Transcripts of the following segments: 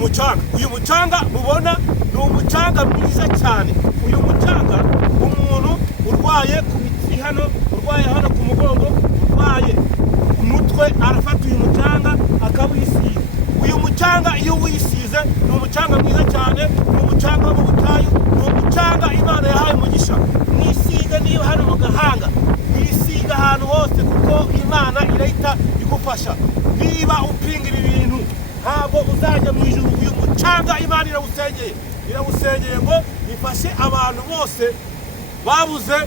uyu mucanga mubona ni umucanga mwiza cyane. Uyu mucanga umuntu urwaye ku mitsi hano, urwaye hano ku mugongo, urwaye umutwe, arafata uyu mucanga akawisiga. Uyu mucanga iyo wisize ni umucanga mwiza cyane, ni umucanga wo mu butayu, ni umucanga Imana yahaye umugisha. Mwisiga niyo hano mu gahanga, mwisiga ahantu hose kuko Imana irahita igufasha. Niba upinga ibi bintu ntabwo uzajya mu ijuru. Uyu mucanga Imana irawusengeye ngo ifashe abantu bose babuze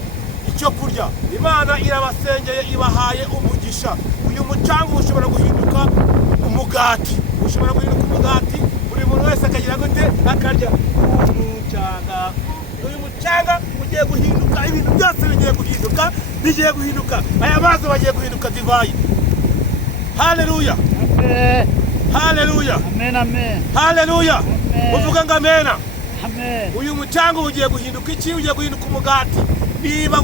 icyo kurya. Imana irabasengeye, ibahaye umugisha. Uyu mucanga ushobora guhinduka umugati, buri muntu wese akagira gute akarya umucanga. Uyu mucanga ugiye guhinduka, ibintu byose bigiye guhinduka, aya mazi bagiye guhinduka divayi. Haleluya, haleluya, amen, amen, haleluya. Uvuga ngo amen. Amen. Uyu mucanga ugiye guhinduka iki? Ugiye guhinduka umugati. Niba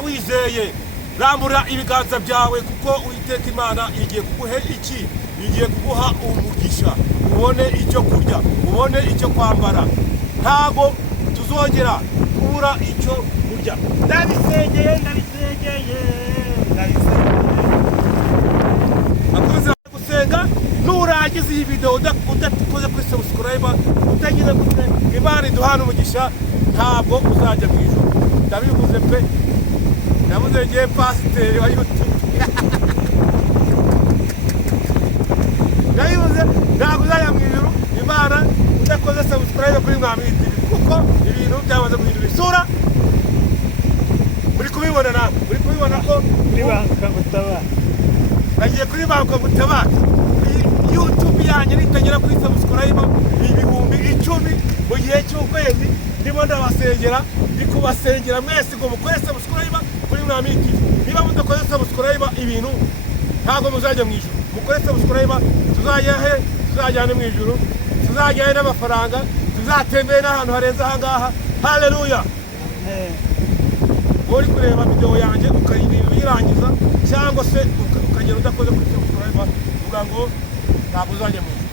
wizeye rambura ibiganza byawe kuko Uwiteka Imana igiye kuguha iki? Igiye kuguha umugisha, ubone icyo kurya, ubone icyo kwambara. Ntago tuzongera kubura icyo kurya. Ndabisengeye. Akoze gusenga nurangiza iyi video udakoze kuri subscribe, utagize gute Imana iduhana umugisha, ntabwo uzajya mu ijuru. Ndabivuze pe, navuze ngiye pasiteri wa YouTube. Ndabivuze ntabwo uzajya mu ijuru Imana udakoze subscribe kuri Mwami TV, kuko ibintu byamaze guhindura isura. Muri kubibona namwe, muri kubibona ko Banka Gutabara. Nagiye kuri Banka Gutabara. YouTube yanjye nitagera kuri subscribe ibihumbi 10 mu gihe cy'ukwezi, ndimo ndabasengera, ndikubasengera mwese ngo mukore subscribe kuri Mwami TV. Niba mudakoze subscribe ibintu ntabwo muzajya mu ijuru. Mukore subscribe, tuzajyane mu ijuru, tuzajyane n'amafaranga, tuzatembere n'ahantu harenze aha ngaha. Haleluya. Uri kureba video yanjye ukayirangiza cyangwa se ukagera udakoze kuri subscribe, uvuga ngo ntabwo uzajya mu ijuru.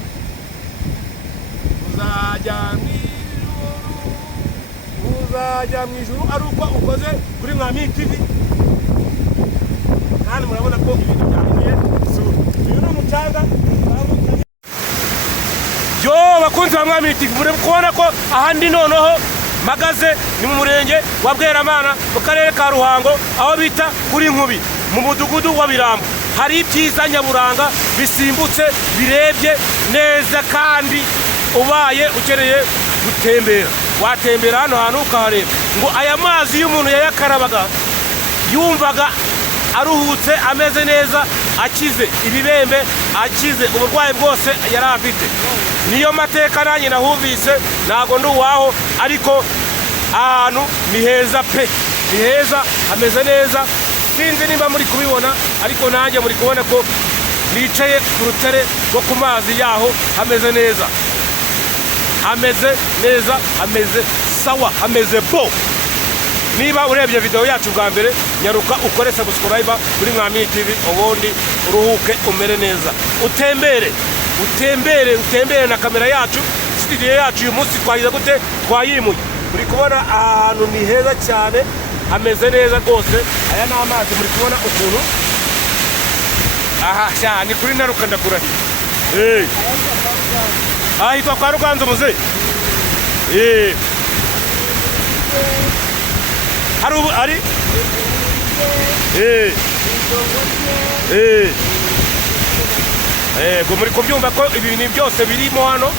Uzajya mu ijuru ari uko ukoze kuri Mwami TV. Kandi murabona ko ibintu byagiye isura. Uyu ni umucanga. Bakunzi ba Mwami TV, muri kubona ko ahandi noneho magaze ni mu murenge wa Bweramana mu karere ka Ruhango, aho bita kuri Nkubi mu mudugudu wa Birambo. Hari ibyiza nyaburanga bisimbutse birebye neza, kandi ubaye ukeneye gutembera watembera hano hantu ukahareba ngo aya mazi y'umuntu yayakarabaga yumvaga aruhutse, ameze neza, akize ibibembe, akize uburwayi bwose yari afite. Niyo mateka nanjye nahumvise, ntago ndi uwaho, ariko ahantu ni heza pe, ni heza, hameze neza. Sinzi nimba muri kubibona, ariko nanjye muri kubona ko nicaye ku rutare rwo ku mazi yaho, hameze neza, hameze neza, hameze sawa, hameze bo. Niba urebye video yacu bwa mbere, nyaruka ukore subscribe kuri Mwami TV, ubundi uruhuke umere neza, utembere na kamera yacu. Studio yacu uyu munsi twagize gute, twayimuye. Muri kubona ahantu ni heza cyane, hameze neza rwose. Aya ni amazi muri kubona ukuntu. Aha cyane kuri naruka ndakurahiye. Ahitwa kwa Ruganzo muze. Ari go muri kubyumva ko ibintu byose birimo hano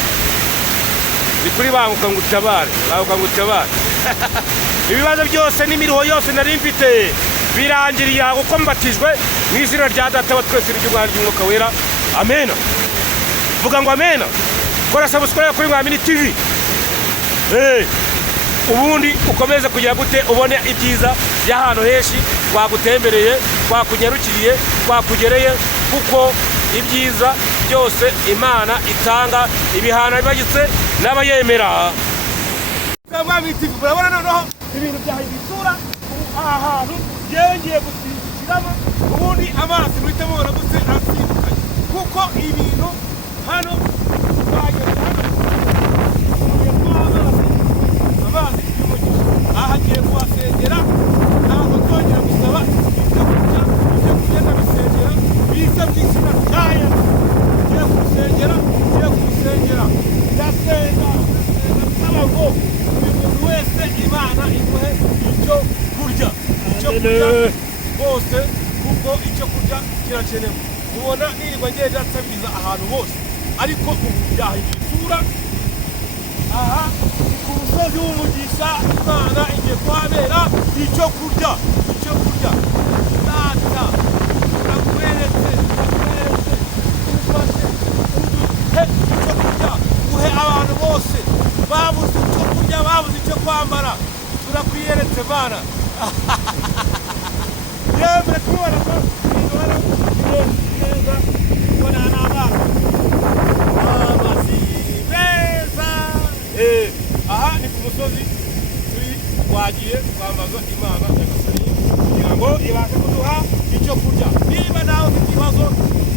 ni kuri Banka Gutabara. Ibibazo byose n'imiruho yose nari mfite birangiriye uko mbatijwe mu izina rya Data wa twese n'Umwana n'Umwuka Wera. Amen. Vuga ngo amen. Kora subscribe kuri Mwami TV. Ubundi ukomeze kugira gute, ubone ibyiza by'ahantu henshi twagutembereye, twakunyarukiriye, twakugereye, kuko ibyiza byose Imana itanga ibihana bibagitse n'abayemera. Mwami TV, urabona noneho ibintu byahindura ahantu yengeye gushyiramo, ubundi amazi muri temora gute asimbukanye, kuko ibintu hano izina rya Yesu ugiye kurusengera ndasenga nsaba ngo buri muntu wese Imana imuhe icyo kurya bose kuko icyo kurya kirakenewe. Mubona nirirwa ngenda nsabiriza ahantu hose, ariko ubu byahinduye isura. Aha ku musozi w'umugisha Imana igiye kuhabera icyo kurya. Data nakweretse ufashe uduhe icyo kurya, uhe abantu bose babuze icyo kurya, babuze icyo kwambara, turakwiyeretse Mana. Yemwe kubona ko ibintu neza kubona n'abana amazi meza. Aha ni ku musozi twagiye kwambaza Imana Nyagasani kugira ngo ibashe kuduha icyo kurya. Niba nawe ufite ibibazo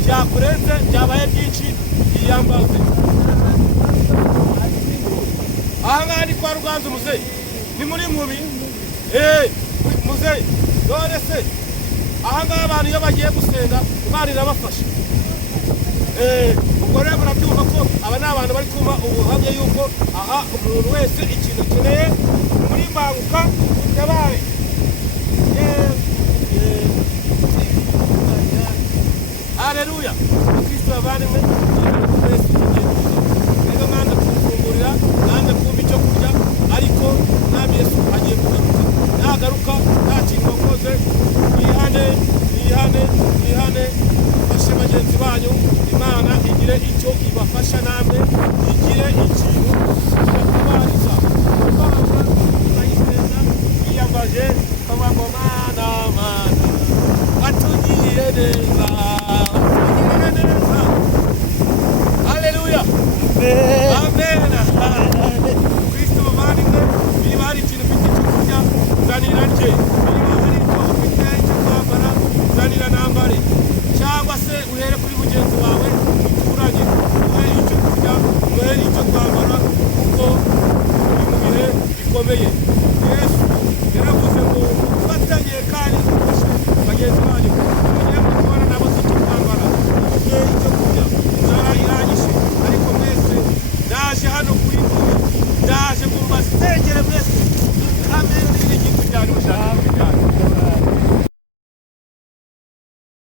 byakurenze byabaye byinshi, yiyambaze. Aha ngaha ni kwa Ruganzu muzeyi, ni muri Nkubi. Muzeyi none se aha ngaha abantu iyo bagiye gusenga Imana irabafasha. Ubwo rero murabyumva ko aba ni abantu bari kumva ubuhamya yuko aha umuntu wese ikintu akeneye muri Mbanguka Utabare. Haleluya. Abakristo bavandimwe, twese tugiye kuza rero mwanze kumfungurira, mwanze kumva icyo kurya, ariko Mwami Yesu agiye kugaruka. Nagaruka nta kintu wakoze, mwihane mufashe bagenzi banyu, Imana igire icyo ibafasha, namwe igire ikintu kibatabariza. Imana turayisenga yiyambaje kavuga ngo Mana watugiriye neza. Haleluya. Amen. Kristo bavandimwe, niba hari ikintu ufite cyo kurya zanira rye, niba hari icyo ufite cyo kwambara zanira nambare, cyangwa se uhere kuri mugenzi wawe muturanye, uhe icyo kurya, uhe icyo kwambara, kuko uri mu bihe bikomeye.